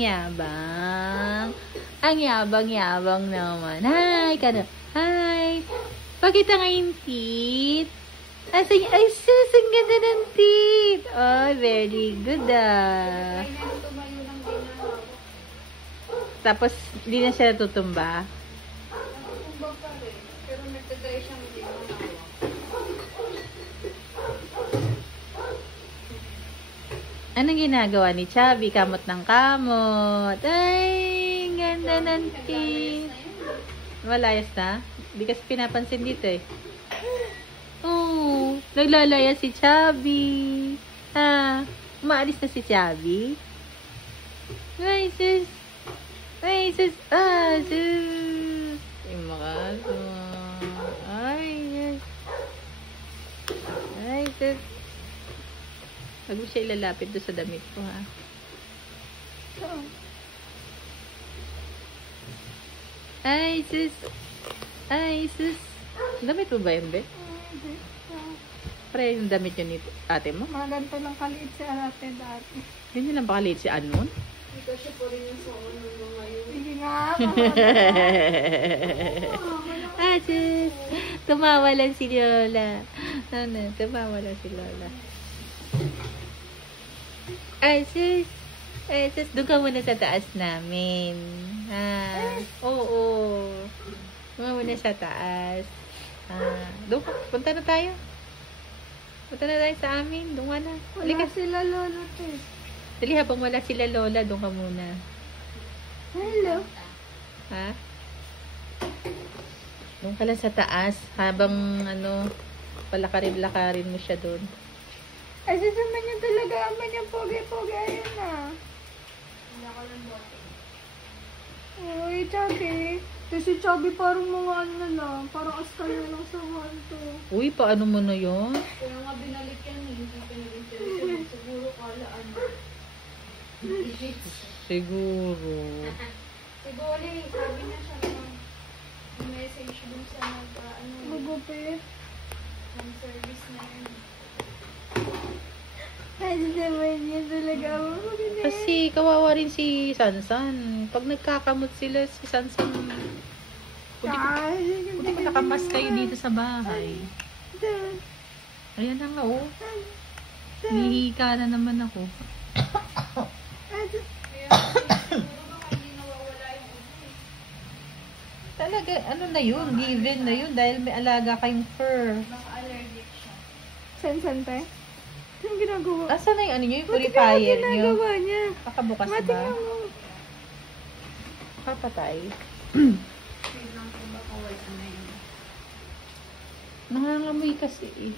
yabang. Ang yabang-yabang naman. Hi, kano. Hi. Pakita nga yung teeth. Ay, sus, ang ganda ng teeth. Oh, very good ah. Tapos, hindi na siya natutumba. Natutumba pa rin. Pero nagtagay siyang hindi manawa. Anong ginagawa ni Chubby? Kamot ng kamot. Ay, ganda ng teeth. Malayas na? Hindi kasi pinapansin dito eh. Oh, naglalaya si Chubby. Ah, umaalis na si Chubby. Ay, sus. Ay, sus. Ah, sus. Ay, makaso. Ay, yes. Ay, sus. Huwag mo siya ilalapit doon sa damit ko, ha? Ay, sus. Ay, sus. Damit mo ba yun, Be? Pare yung damit yun ni ate mo? Mga ganito lang kaliit si ate dati. Ganyan lang ba kaliit si Anon? Hindi kasi po rin yung sa ano ngayon. Hindi nga. Ah, sus. Tumawa lang si Lola. Ano, tumawa lang si Lola. Ay, sus. Ay, sus. Doon ka muna sa taas namin. Ah, oo. Doon muna sa taas. Ah, doon ka. Punta na tayo. Punta na tayo sa amin. Doon ka na. Wala sila lolo to. Dali, habang wala sila Lola, doon ka muna. Hello. Ha? Doon ka lang sa taas. Habang, ano, palakarin-lakarin mo siya doon. Ay, sasama niya talaga. Ama niya pogi-pogi. Ayun na. Wala ka lang bote. Uy, Chubby. Kasi Chubby parang mga ano na lang. Parang askal na lang sa kanto. Uy, paano mo na yun? Kaya nga binalik yan eh. Hindi pinalik siguro kala ano. Siguro. Siguro eh. Sabi niya siya naman. Message dun sa ano. Magupit. Ang service na yun. Ay, naman niya talaga. Kasi kawawa rin si Sansan. Pag nagkakamot sila, si Sansan, hindi ko nakamas kayo dito sa bahay. Ayan na nga, oh. Nihika na naman ako. Talaga, ano na yun? Given na yun dahil may alaga kayong fur. Naka-allergic siya. San te? Anong ginagawa? Asa na yung ano nyo? Yung purifier nyo? ginagawa niya? Nakabukas ba? Matingnan mo. Papatay. Wait lang kung baka wala na yun. Nangangamoy kasi eh.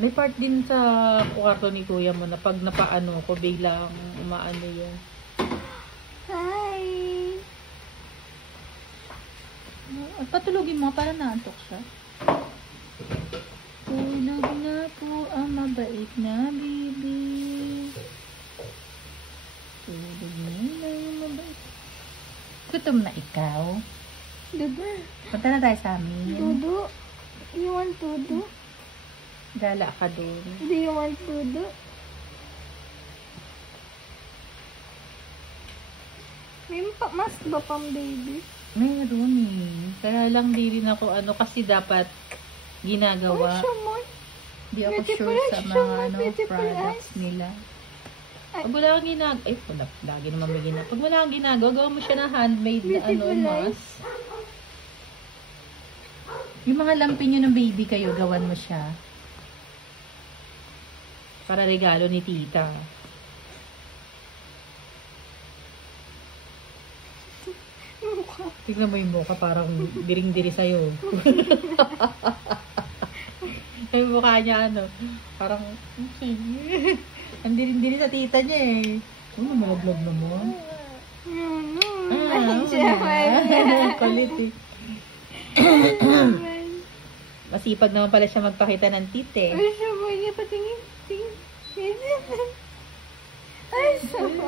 May part din sa kwarto ni kuya mo na pag napaano ko, biglang umaano yun. Hi! Patulogin mo para naantok siya. Tulog na po ang mabait na baby. Tulog na yung mabait. Gutom na ikaw. Dudu. Punta na tayo sa amin. Dudu. You want Dudu? Gala ka doon. Do you want Dudu? May mas ba pang baby? Meron eh. Kaya lang di rin ako ano kasi dapat ginagawa. Ay, siya mo. Di ako Beautiful sure sa eyes, mga siya, ano, beautiful products eyes. nila. Ay. Pag wala kang ginagawa, ay wala, lagi naman may ginagawa. Pag wala kang ginagawa, gawa mo siya na handmade na ano, Beautiful eyes. mask. Yung mga lampin nyo ng baby kayo, gawan mo siya. Para regalo ni tita. Tignan mo yung mukha, parang diring-diri sa'yo. Yung mukha niya, ano, parang, ang diring-diri sa tita niya eh. Ano, malaglag naman. Ay, siya, Kulit eh. Masipag naman pala siya magpakita ng tit eh. Ay, siya mo niya patingin. Tingin. Ay, sama.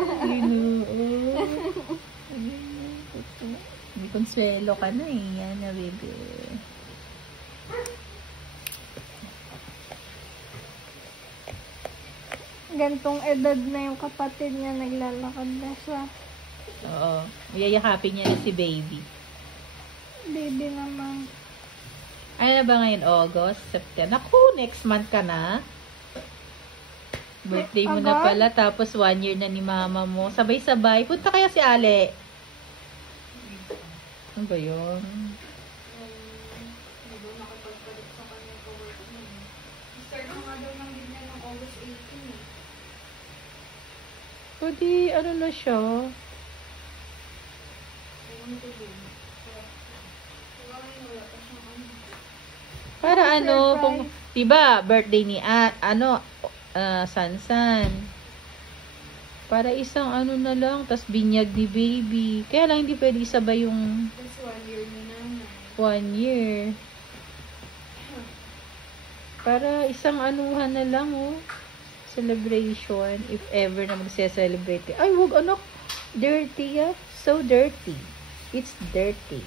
May konsuelo ka na eh. Yan na, baby. gantong edad na yung kapatid niya, naglalakad na siya. Oo. Yayakapin niya na si baby. Baby naman. Ano na ba ngayon? August? September? Naku, next month ka na. Birthday mo na Agad? pala, tapos 1 year na ni mama mo. Sabay-sabay. Punta kaya si Ale. Ano ba yun? Start na nga daw ng ganyan ng August 18 eh. Pwede, ano na siya? Para ano, kung, diba, birthday ni, Sansan. Para isang ano na lang, tas binyag ni baby. Kaya lang hindi pwede sabay yung That's 1 year ni nanay. 1 year. Para isang anuhan na lang, oh. Celebration, if ever na magse-celebrate. Ay, wag anak. Dirty, ah. So dirty. It's dirty.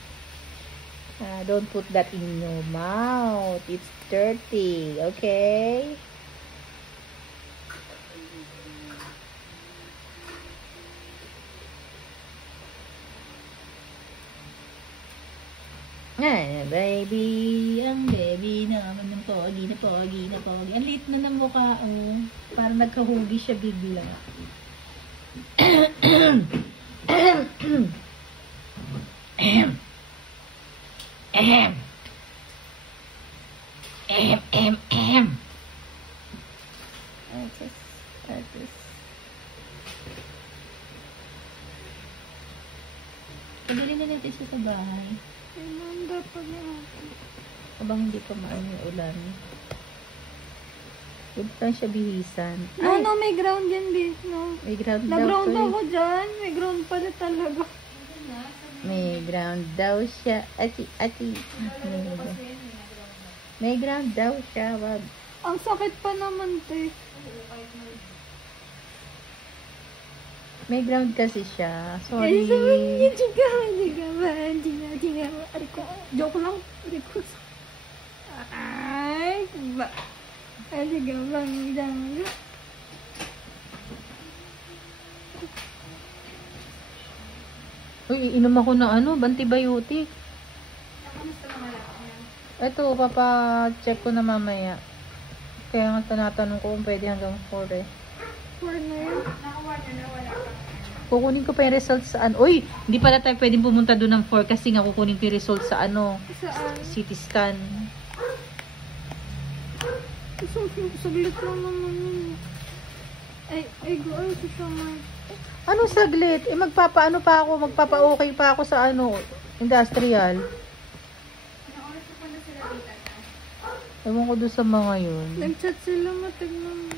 Don't put that in your mouth. It's dirty. Okay? Baby. Ang baby naman ng pogi na pogi na pogi. Ang liit na ng mukha, oh. Parang nagkahugi siya bigla. Pabili na natin siya sa bahay. Pinanda pa na. Abang hindi pa maano yung ulan. Huwag lang siya bihisan. No, may ground yan, bis, no? May ground daw. Nag-ground to eh. ako dyan. May ground pala talaga. May ground daw siya. May ground daw siya. Wag. Ang sakit pa naman, te. May ground kasi siya. Sorry. Sorry. Joke lang. Ay, ba? Ay, sige, bang. Uy, inom ako ng ano, antibiotic. Ito, papa-check ko na mamaya. Kaya nga tinatanong ko kung pwede hanggang 4 eh. 4 na yun. Kukunin ko pa yung results sa ano. Uy, hindi pala tayo pwedeng pumunta doon ng 4 kasi nga kukunin ko yung results sa ano. Saan? CT scan. Saglit lang naman yun. Ay, go, susama. Anong saglit? Eh, magpapaano pa ako? Magpapa-okay pa ako sa ano, industrial. Ewan ko doon sa mga yun. Nag-chat sila, matignan mo.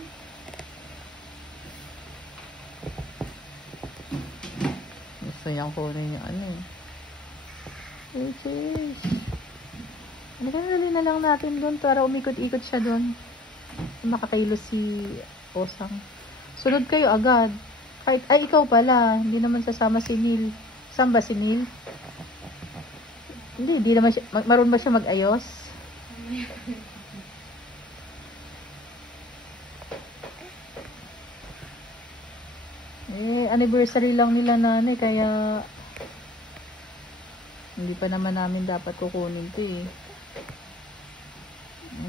Gusto niyang kunin yung ano. Which is... Ano ka na lang natin doon para umikot-ikot siya doon. Makakailos si Osang. Sunod kayo agad. Kahit, ay, ikaw pala. Hindi naman sasama si Neil. Saan ba si Neil? Hindi naman siya. Maroon ba siya mag-ayos? Anniversary lang nila nanay, kaya hindi pa naman namin dapat kukunin to eh.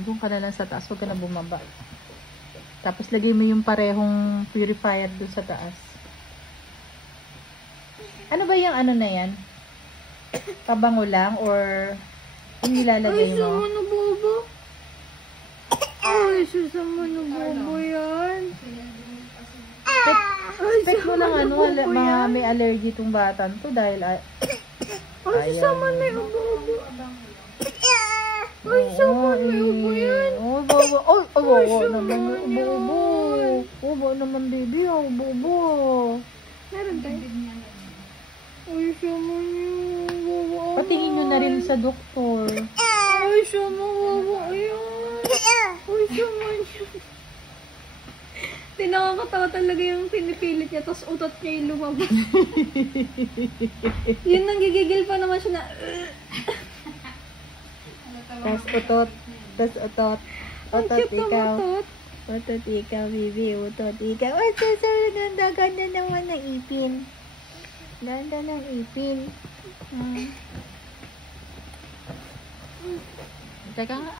Doon ka na lang sa taas, huwag ka na bumaba. Tapos lagay mo yung parehong purifier doon sa taas. Ano ba yung ano na yan? Pabango lang or yung nilalagay Ay, mo? sama na bobo. Ay, sama na bobo yan. Expect mo lang ano, mga may allergy tong batan to dahil Ay, sama na yung bobo. Ay, sama na yung bobo yan. Oh, bobo. Oh, bobo naman. Bobo. Bobo naman, baby. Oh, bobo. Meron tayo. Ay, sama na yung bobo. Patingin nyo na rin sa doktor. Ay, sama bobo. Ayan. Ay, sama niya. Nakakatawa talaga yung pinipilit niya, tapos utot niya yung lumabas. Yun, nanggigigil pa naman siya na... Tas utot. Tas utot. Ang Utot cute ng ikaw. utot. Utot ikaw, Bibi. Utot ikaw. Ay, ganda. Ganda naman ng ipin. Ganda ng ipin. Teka nga.